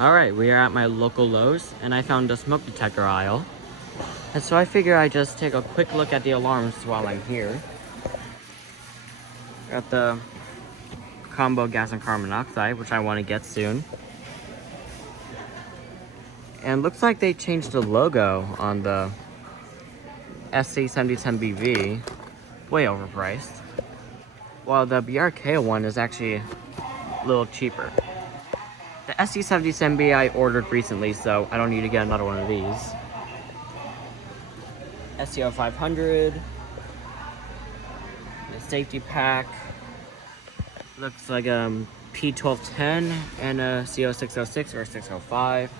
Alright, we are at my local Lowe's, and I found a smoke detector aisle. And so I figure I just take a quick look at the alarms while I'm here. Got the combo gas and carbon monoxide, which I want to get soon. And looks like they changed the logo on the SC7010BV. Way overpriced. While the BRK one is actually a little cheaper. The SC7010B I ordered recently, so I don't need to get another one of these. SCO 500. The safety pack. Looks like a P1210 and a CO 606 or 605.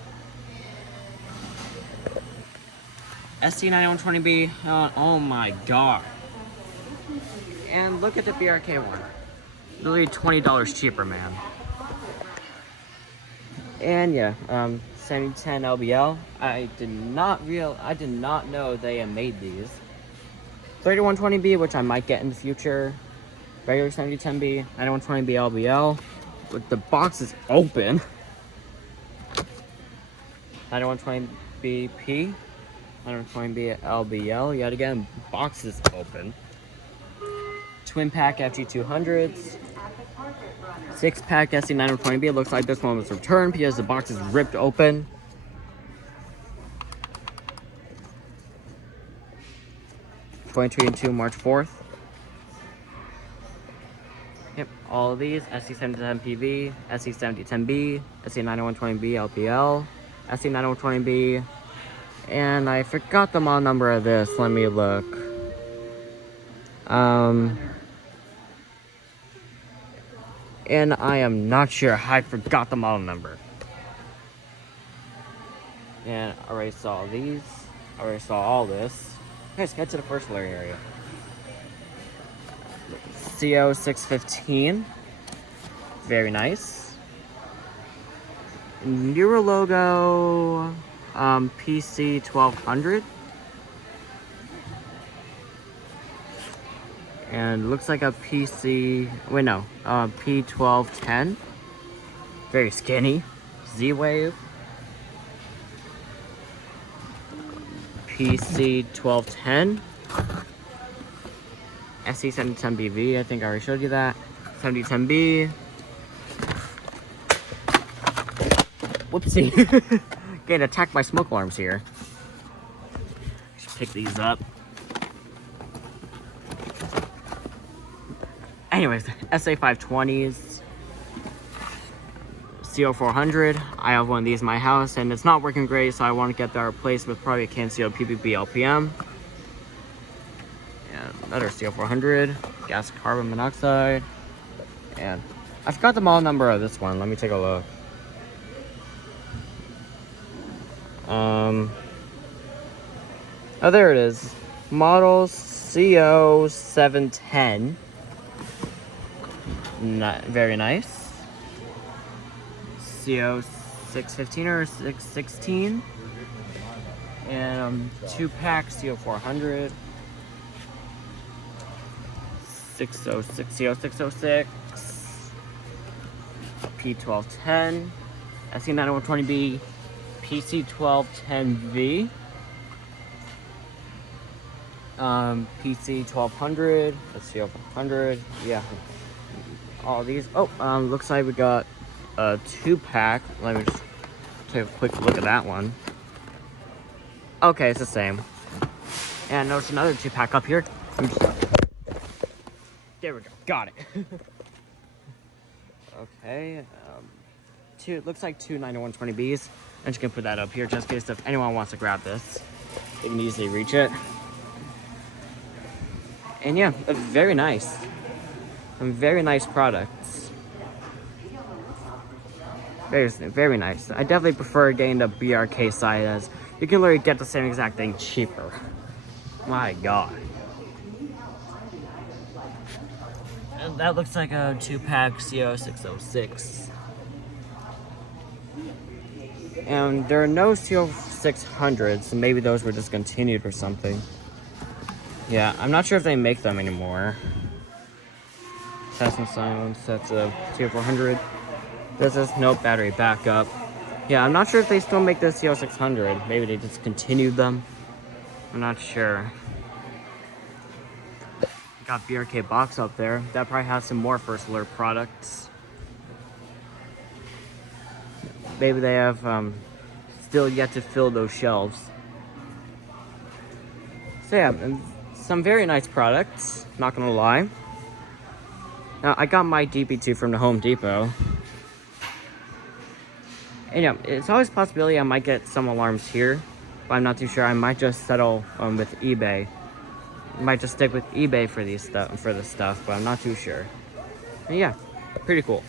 SC9120B. Oh my god. And look at the BRK one. Literally $20 cheaper, man. And yeah, 7010 LBL. I did not know they had made these. 3120B, which I might get in the future. Regular 7010B, 9120B LBL. With the boxes open. 9120B P. 9120B LBL. Yet again, boxes open. Twin pack FG200s. 6-pack SC9120B. It looks like this one was returned because the box is ripped open. '22 March 4th. Yep, all of these. SC7010PV, SC7010B, SC9120B LPL, SC9120B, and I forgot the model number of this. Let me look. And I am not sure. I forgot the model number. And I already saw these. I already saw all this. Okay, let's get to the first floor area. CO 615. Very nice. Newer logo. PC 1200. And looks like a PC, P1210. Very skinny. Z-Wave. PC 1210. SC7010BV, I think I already showed you that. 7010B. Whoopsie. Getting attacked by smoke alarms here. Just pick these up. Anyways, SA520s, CO400. I have one of these in my house and it's not working great, so I want to get that replaced with probably a CanCO PPB LPM. And another CO400, gas carbon monoxide. And I forgot the model number of this one. Let me take a look. Oh, there it is. Model CO710. Not very nice. CO 615 or 616. And 2-pack CO 400. 606 CO 606. P1210. SC9120B. PC1210V. PC 1200. That's CO 400. Yeah. All these. Oh, looks like we got a 2-pack. Let me just take a quick look at that one. Okay, it's the same. And notice another 2-pack up here. There we go. Got it. Okay. It looks like 2 9120Bs. I'm just gonna put that up here just in case if anyone wants to grab this, they can easily reach it. And yeah, very nice. Very nice products. Very nice. I definitely prefer getting the BRK side as you can literally get the same exact thing cheaper. My god. And that looks like a 2-pack CO 606. And there are no CO 600s, so maybe those were discontinued or something. Yeah, I'm not sure if they make them anymore. Test and silence, that's a CO 400. This is no battery backup. Yeah, I'm not sure if they still make the CO600. Maybe they just continued them. I'm not sure. Got BRK box up there. That probably has some more First Alert products. Maybe they have still yet to fill those shelves. So yeah, some very nice products, not gonna lie. Now, I got my DP2 from the Home Depot. And yeah, it's always a possibility I might get some alarms here, but I'm not too sure. I might just settle with eBay. I might just stick with eBay for this stuff, but I'm not too sure. And yeah, pretty cool.